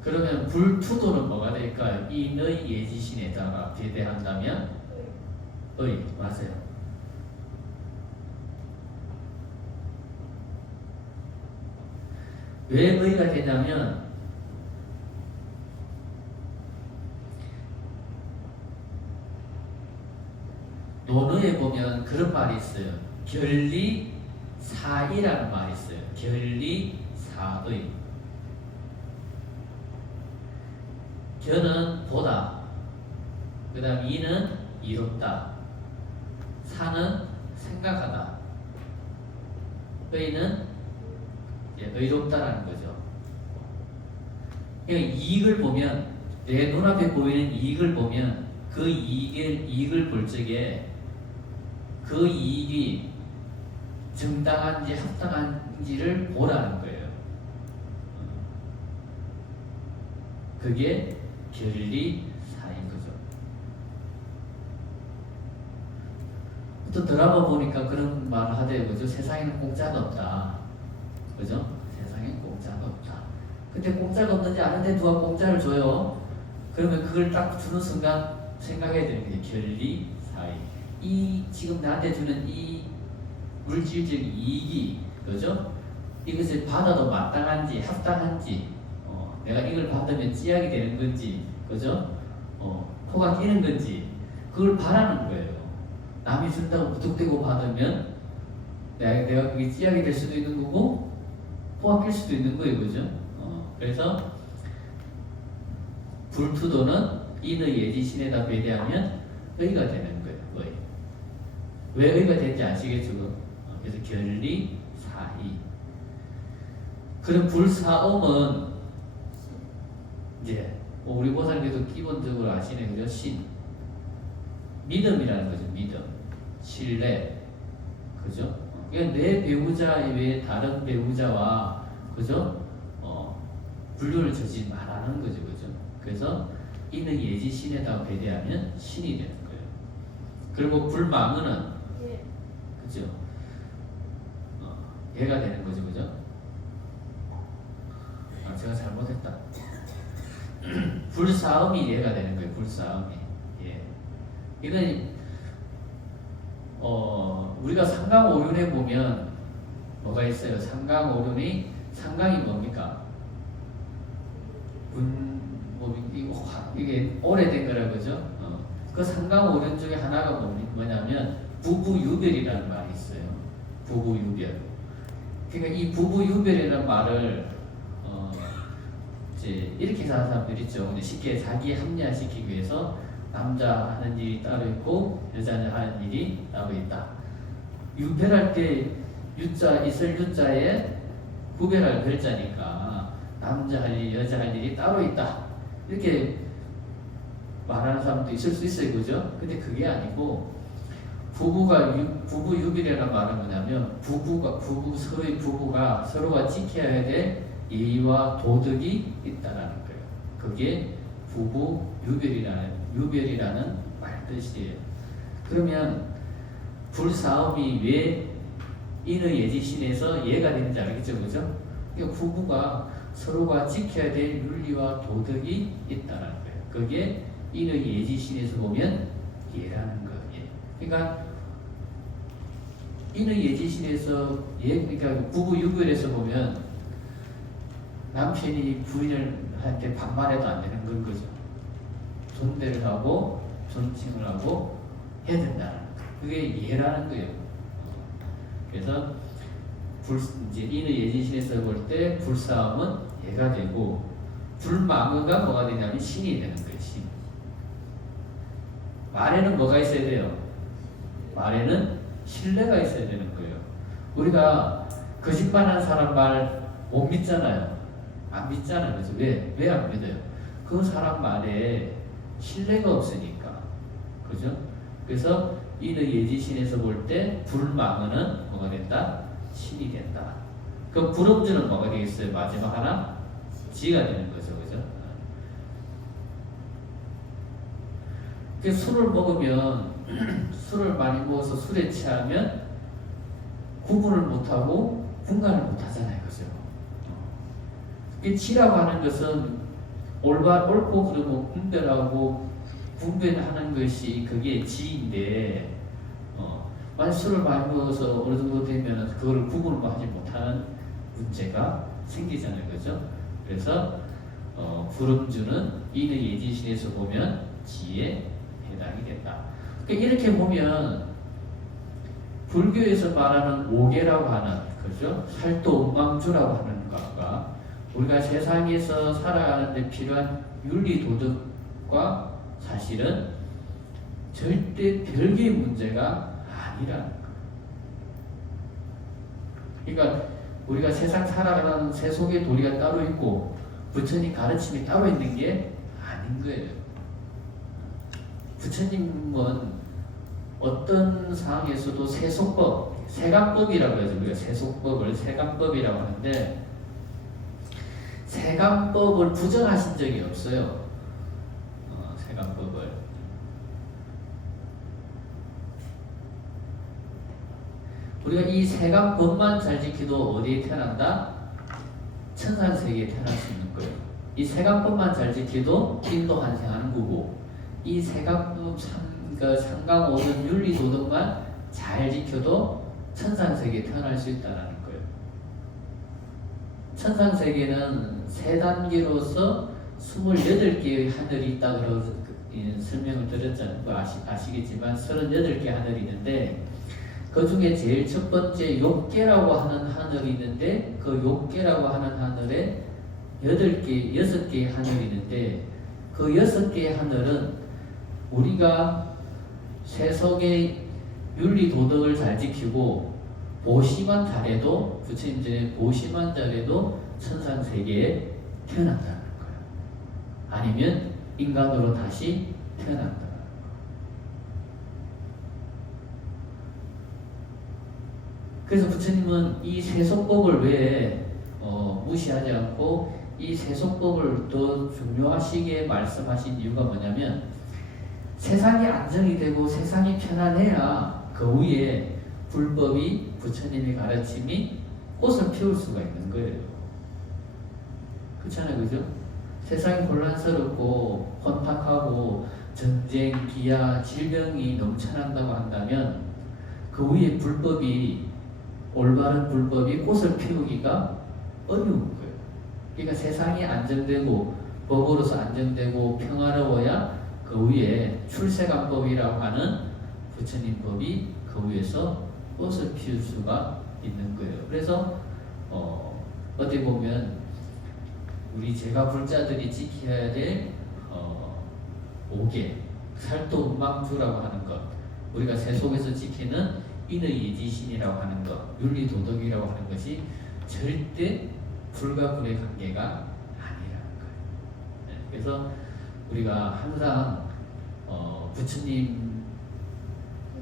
그러면 불투도는 뭐가 될까요? 인의 예지신에다가 배대한다면 의, 맞아요. 왜 의가 되냐면 논어에 보면 그런 말이 있어요. 결리사의라는 말이 있어요. 결리사의. 견은 보다, 그 다음 이는 이롭다, 사는 생각하다, 의는 의롭다라는 거죠. 그러니까 이익을 보면, 내 눈앞에 보이는 이익을 보면 그 이익을 볼 적에 그 이익이 정당한지 합당한지를 보라는 거예요. 그게 결리사인 거죠. 또 드라마 보니까 그런 말을 하대요. 그죠? 세상에는 공짜가 없다. 그죠? 세상엔 공짜가 없다. 근데 공짜가 없는지 아는데 누가 공짜를 줘요? 그러면 그걸 딱 주는 순간 생각해야 되는 게 결리사의. 이 지금 나한테 주는 이 물질적 이익이, 그죠? 이것을 받아도 마땅한지 합당한지, 내가 이걸 받으면 찌약이 되는 건지, 그죠? 코가 끼는 건지, 그걸 바라는 거예요. 남이 준다고 무턱대고 받으면 내가 그게 찌약이 될 수도 있는 거고 코가 낄 수도 있는 거예요. 그죠? 그래서 불투도는 인의 예지신에다 배대하면 의가 되는 거예요. 의. 왜 의가 되는지 아시겠죠? 그래서 결리사의. 그럼 불사음은 이제 우리 보살께도 기본적으로 아시네. 그죠? 신. 믿음이라는 거죠. 믿음. 신뢰. 그죠? 그러니까 내 배우자 외에 다른 배우자와, 그죠? 분류를 저지 말라는 거죠. 그죠? 그래서 이는 예지신에다가 배대하면 신이 되는 거예요. 그리고 불망은은, 그죠? 얘가 되는 거죠. 그죠? 제가 잘못했다. 불사음이 얘가 되는 거예요. 불사음이. 예. 이건 우리가 상강오륜에 보면 뭐가 있어요? 상강오륜이, 상강이 뭡니까? 이게 오래된 거라 그죠? 그 상강오륜 중에 하나가 뭐냐면 부부유별이라는 말이 있어요. 부부유별. 그러니까 이 부부유별이라는 말을 이제 이렇게 사는 사람들 있죠. 근데 쉽게 자기 합리화시키기 위해서 남자 하는 일이 따로 있고 여자는 하는 일이 따로 있다. 유별할 때 유자, 있을 유자에 구별할 별자니까 남자 할 일, 여자 할 일이 따로 있다. 이렇게 말하는 사람도 있을 수 있어요. 그죠? 근데 그게 아니고 부부 유별이라는 말은 뭐냐면 서로의 부부가 서로가 지켜야 될 예의와 도덕이 있다라는 거예요. 그게 부부 유별이라는 말 뜻이에요. 그러면 불사음이 왜 인의 예지신에서 예가 되는지 알겠죠? 그죠? 그러니까 부부가 서로가 지켜야 될 윤리와 도덕이 있다는 거예요. 그게 인의 예지신에서 보면 예라는 거예요. 그러니까 인의 예지신에서 그러니까 부부 유별에서 보면 남편이 부인한테 반말해도 안 되는 건 거죠. 존대를 하고 존칭을 하고 해야 된다는 거예요. 그게 예라는 거예요. 그래서 이제 인의 예지신에서 볼 때 불사음은 예가 되고 불망의가 뭐가 되냐면 신이 되는 거예요. 신. 말에는 뭐가 있어야 돼요? 말에는 신뢰가 있어야 되는 거예요. 우리가 거짓말하는 사람 말 못 믿잖아요. 안 믿잖아요. 그죠? 왜 안 믿어요? 그 사람 말에 신뢰가 없으니까. 그죠? 그래서 이는 예지신에서 볼 때 불망은 뭐가 된다? 신이 된다. 그럼 불음주는 뭐가 되겠어요? 마지막 하나? 지가 되는 거죠. 그죠? 그 술을 먹으면 술을 많이 먹어서 술에 취하면 구분을 못하고 분간을 못하잖아요. 그죠? 이 지라고 하는 것은 옳고 그러고 분별하는 것이 그게 지인데 만약 술을 많이 먹어서 어느 정도 되면 그걸 구분을 하지 못하는 문제가 생기잖아요. 그죠? 그래서 불음주는 이는 예지신에서 보면 지에 해당이 된다. 그러니까 이렇게 보면 불교에서 말하는 오계라고 하는 그죠? 살도음망주라고 하는 것과 우리가 세상에서 살아가는 데 필요한 윤리 도덕과 사실은 절대 별개의 문제가 아니라는 거예요. 그러니까 우리가 세상 살아가는 세속의 도리가 따로 있고 부처님 가르침이 따로 있는 게 아닌 거예요. 부처님은 어떤 상황에서도 세속법, 세간법이라고 해서 우리가 세속법을 세간법이라고 하는데 세간법을 부정하신 적이 없어요. 세간법을. 우리가 이 세간법만 잘 지키도 어디에 태어난다? 천상세계에 태어날 수 있는 거예요. 이 세간법만 잘 지키도 인도 환생하는 거고 이 세간법 상강오등 윤리도덕만 잘 지켜도 천상세계에 태어날 수 있다는 거예요. 천상세계는 세 단계로서 28개의 하늘이 있다고 설명을 드렸잖아요. 아시겠지만 38개 하늘이 있는데 그 중에 제일 첫 번째 욕계라고 하는 하늘이 있는데 그 욕계라고 하는 하늘에 6개의 하늘이 있는데 그 6개의 하늘은 우리가 세속의 윤리 도덕을 잘 지키고 보시만 잘해도 부처님 전에 보시만 잘해도 천상세계에 태어난다는 거예요. 아니면 인간으로 다시 태어난다. 그래서 부처님은 이 세속법을 왜 무시하지 않고 이 세속법을 더 중요하시게 말씀하신 이유가 뭐냐면 세상이 안정이 되고 세상이 편안해야 그 위에 불법이 부처님의 가르침이 꽃을 피울 수가 있는 거예요. 그렇잖아요. 그죠? 세상이 혼란스럽고 혼탁하고 전쟁, 기아, 질병이 넘쳐난다고 한다면 그 위에 불법이 올바른 불법이 꽃을 피우기가 어려운 거예요. 그러니까 세상이 안정되고 법으로서 안정되고 평화로워야 그 위에 출세간법이라고 하는 부처님 법이 그 위에서 꽃을 피울 수가 있는 거예요. 그래서 어떻게 보면 우리 제가 불자들이 지켜야 될 5개 살도음망주라고 하는 것, 우리가 세속에서 지키는 인의 예지신이라고 하는 것, 윤리도덕이라고 하는 것이 절대 불과 불의 관계가 아니라는 거예요. 네, 그래서 우리가 항상 부처님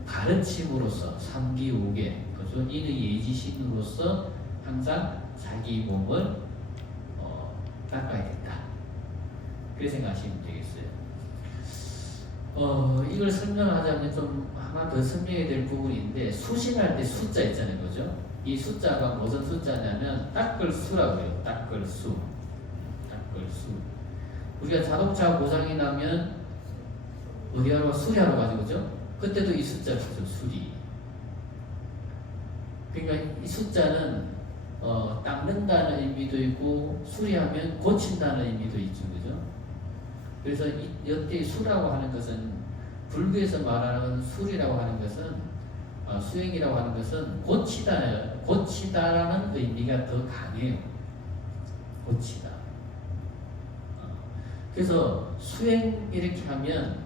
가르침으로서 3기 5개, 그죠? 인의 예지신으로서 항상 자기 몸을 닦아야 된다. 그렇게 생각하시면 되겠어요. 이걸 설명하자면 좀 하나 더 설명해야 될 부분인데 수신할 때 숫자 있잖아요. 그죠? 이 숫자가 무슨 숫자냐면 닦을수라고 해요. 닦을수. 우리가 자동차 고장이 나면 어디 하러 수리하러 가죠. 그죠? 그때도 이 숫자를 쓰죠. 수리. 그러니까 이 숫자는 닦는다는 의미도 있고 수리하면 고친다는 의미도 있죠. 그죠? 그래서 이때 수라고 하는 것은 불교에서 말하는 수리라고 하는 것은 수행이라고 하는 것은 고치다라는 의미가 더 강해요. 고치다. 그래서 수행 이렇게 하면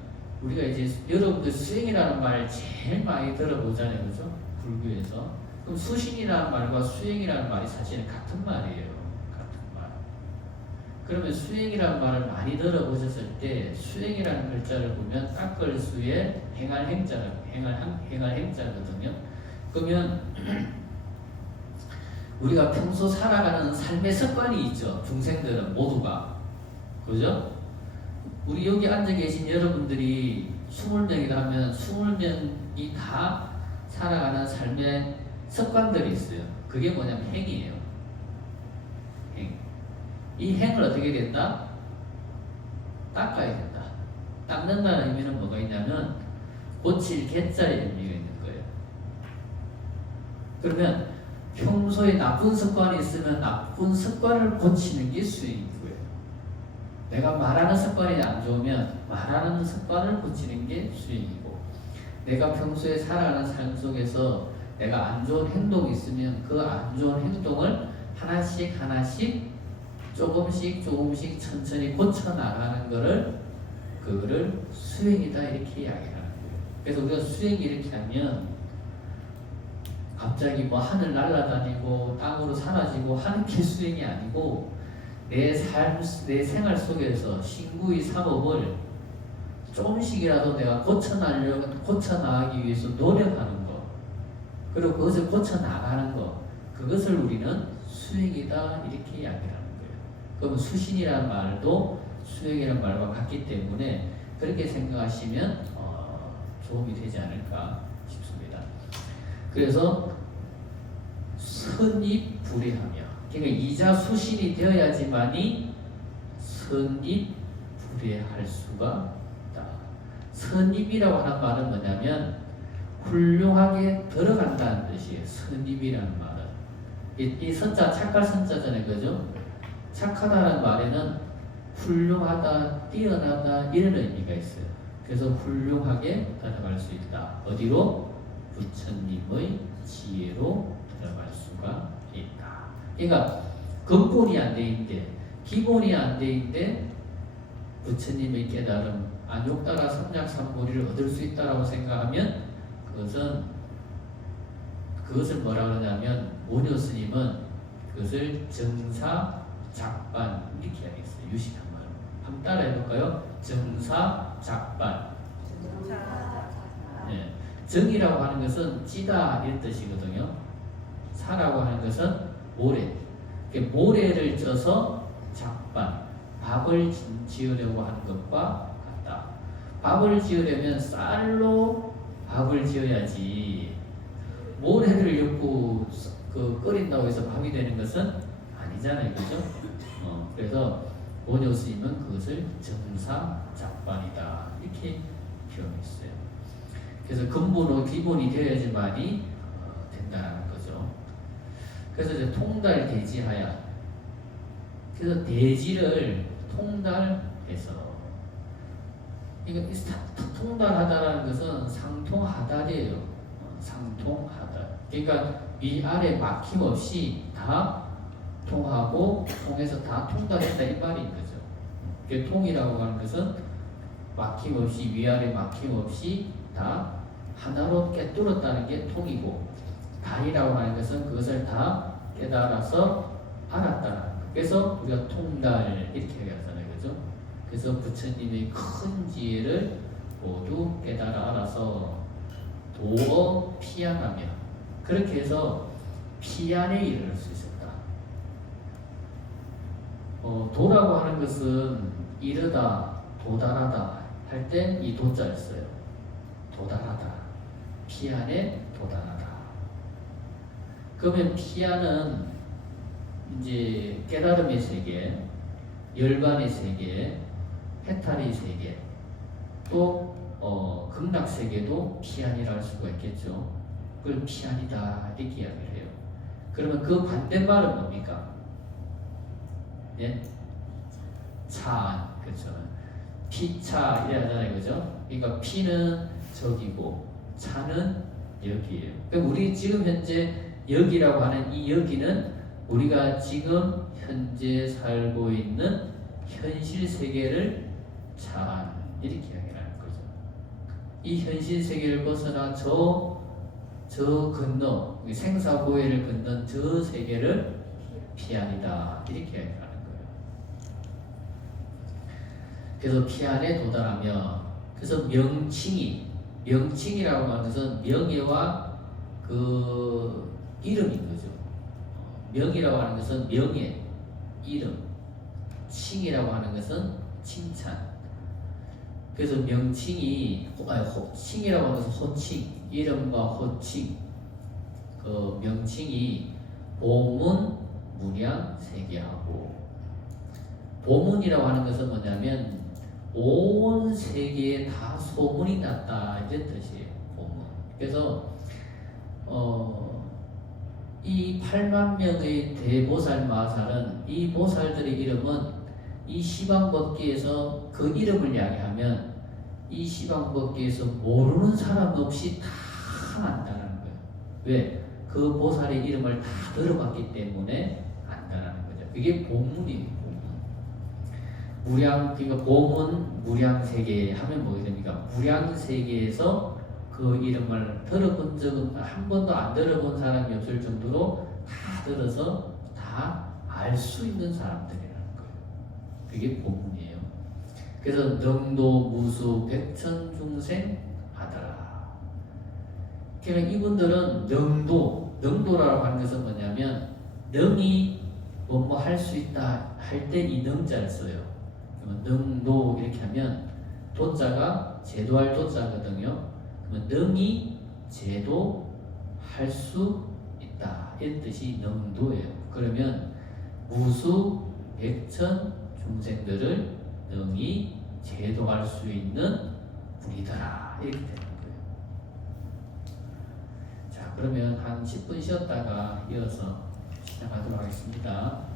우리가 이제 여러분들 수행이라는 말 제일 많이 들어보잖아요. 그죠? 불교에서 그럼 수신이라는 말과 수행이라는 말이 사실은 같은 말이에요. 같은 말. 그러면 수행이라는 말을 많이 들어보셨을 때 수행이라는 글자를 보면 닦을 수에 행할 행자거든요. 그러면 우리가 평소 살아가는 삶의 습관이 있죠. 중생들은 모두가. 그죠? 우리 여기 앉아 계신 여러분들이 20명이다 하면 20명이 다 살아가는 삶의 습관들이 있어요. 그게 뭐냐면 행이에요. 행. 이 행을 어떻게 된다? 닦아야 된다. 닦는다는 의미는 뭐가 있냐면 고칠 개자의 의미가 있는 거예요. 그러면 평소에 나쁜 습관이 있으면 나쁜 습관을 고치는 게 수행인 거예요. 내가 말하는 습관이 안 좋으면 말하는 습관을 고치는 게 수행이고, 내가 평소에 살아가는 삶 속에서 내가 안 좋은 행동이 있으면 그 안 좋은 행동을 하나씩 하나씩 조금씩 천천히 고쳐 나가는 그거를 수행이다 이렇게 이야기하는 거예요. 그래서 우리가 수행 이렇게 하면 갑자기 뭐 하늘 날아다니고 땅으로 사라지고 하는 게 수행이 아니고 내 생활 속에서 신구의 사법을 조금씩이라도 내가 고쳐나가기 위해서 노력하는 거, 그리고 그것을 고쳐나가는 거, 그것을 우리는 수행이다 이렇게 이야기하는 거예요. 그러면 수신이라는 말도 수행이라는 말과 같기 때문에 그렇게 생각하시면 도움이 되지 않을까 싶습니다. 그래서 선입불회하며, 그러니까 이자 수신이 되어야지만이 선입불회할 수가 있다. 선입이라고 하는 말은 뭐냐면 훌륭하게 들어간다는 뜻이에요. 선입이라는 말은 이 선자 착할 선자잖아요, 그죠? 착하다는 말에는 훌륭하다, 뛰어나다 이런 의미가 있어요. 그래서 훌륭하게 들어갈 수 있다. 어디로? 부처님의 지혜로 들어갈 수가 있다. 그러니까 근본이 안 돼 있는데, 기본이 안 돼 있는데 부처님의 깨달음, 안욕따라 삼약삼보리를 얻을 수 있다라고 생각하면 그것을 뭐라 그러냐면 오뇨 스님은 그것을 정사작반 이렇게 이야기했어요. 유식한 말. 한번 따라해 볼까요? 정사작반. 네. 정이라고 하는 것은 찌다 이런 뜻이거든요. 사라고 하는 것은 모래. 모래를 쪄서 작반, 밥을 지으려고 하는 것과 같다. 밥을 지으려면 쌀로 밥을 지어야지 모래를 넣고 끓인다고 해서 밥이 되는 것은 아니잖아요, 그죠? 그래서 오뇨 스님은 그것을 정사작반이다 이렇게 표현했어요. 그래서 근본으로 기본이 되어야지만이 된다는 거죠. 그래서 이제 통달대지하야. 그래서 대지를 통달해서, 그러니까 통달하다라는 것은 상통하달이에요. 상통하달. 그러니까 위아래 막힘없이 다 통하고 통해서 다 통달했다 이 말인 거죠. 그 통이라고 하는 것은 막힘없이, 위아래 막힘없이 다 하나로 깨뚫었다는 게 통이고, 달이라고 하는 것은 그것을 다 깨달아서 알았다는 거. 그래서 우리가 통달 이렇게 얘기하잖아요, 그죠? 그래서 부처님의 큰 지혜를 모두 깨달아 알아서 도어 피안하며, 그렇게 해서 피안에 이르를 수 있었다. 도라고 하는 것은 이르다, 도달하다 할 때 이 도자를 써요. 도달하다, 피안에 도달하다. 그러면 피안은 이제 깨달음의 세계, 열반의 세계, 해탈의 세계, 또 극락 세계도 피안이라 할 수가 있겠죠. 그걸 피안이다 이렇게 이야기를 해요. 그러면 그 반대말은 뭡니까? 예? 차안, 그렇죠. 피차 이래 하잖아요, 그죠? 그러니까 피는 저기고 차는 여기예요. 그럼 우리 지금 현재 여기라고 하는 이 여기는 우리가 지금 현재 살고 있는 현실 세계를 차안 이렇게 이야기하는 거죠. 이 현실 세계를 벗어나 저 저 건너 생사고해를 걷는 저 세계를 피안이다 이렇게 하는 거예요. 그래서 피안에 도달하면 그래서 명칭이라고 하는 것은 명예와 그 이름인 거죠. 명이라고 하는 것은 명예, 이름, 칭이라고 하는 것은 칭찬. 그래서 명칭이 칭이라고 하는 것은 호칭, 이름과 호칭, 그 명칭이 보문, 문양, 세계하고 보문이라고 하는 것은 뭐냐면 온 세계에 다 소문이 났다 이런 뜻이에요. 보문. 그래서 이 8만 명의 대보살 마살은 이 보살들의 이름은 이 시방법계에서 그 이름을 이야기하면 이 시방법계에서 모르는 사람 없이 다 안다는 거예요. 왜? 그 보살의 이름을 다 들어봤기 때문에 안다는 거죠. 그게 보문이에요. 보문. 그러니까 보문 무량세계 하면 뭐게 됩니까? 무량세계에서 그 이름을 들어본 적은 한 번도 안 들어본 사람이 없을 정도로 다 들어서 다 알 수 있는 사람들이라는 거예요. 그게 보문이에요. 그래서 능도 무수 백천중생 하더라. 그러니까 이분들은 능도라고 하는 것은 뭐냐면 능이 뭐뭐 할 수 있다 할 때 이 능자를 써요. 능도 이렇게 하면 도자가 제도할 도자거든요. 그러면 능이 제도할 수 있다 이런 뜻이 능도예요. 그러면 무수 백천 중생들을 능히 제도할 수 있는 분이더라 이렇게 되는 거예요. 자, 그러면 한 10분 쉬었다가 이어서 시작하도록 하겠습니다.